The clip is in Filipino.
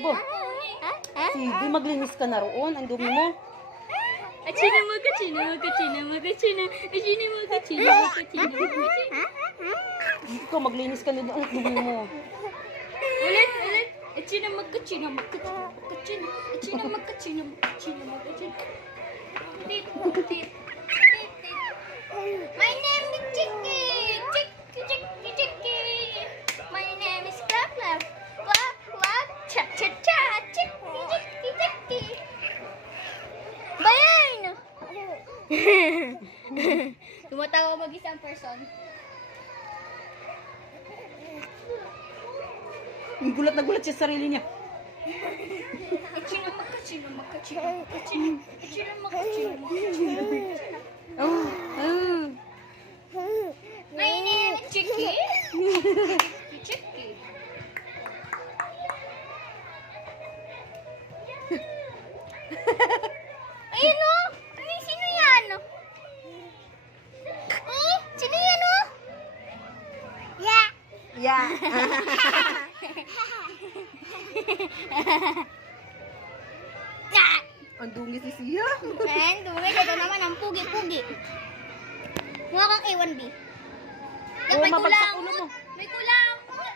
Abo. Sige, maglinis ka na roon. Ang dumi mo. Achina mo, kachina mo, kachina mo, kachina. Achina mo, kachina mo, kachina mo, kachina. Ikaw, maglinis ka na doon. Ang dumi mo. Ulit. Achina mo, kachina mo, kachina mo, kachina. Achina mo, kachina mo, kachina mo, kachina. Tit. My name is Chicky. Chicky. My name is Clap. Cha. Chicky. Bayan! Tumatawa mag-isang person. Gulat na gulat siya sa sarili niya. Achina mo, kachina mo, kachina. Achina mo, kachina mo, My name is Chicky. Chicky. Ayun o! Ay, sino yan? Sino yan o? Yeah. Ang dungis si Sia. Ayan, dungis. Ito naman ang pugi-pugi. Mukha kang A1B. Oo, May mabagsak ulo mo. kulangot. May kulangot.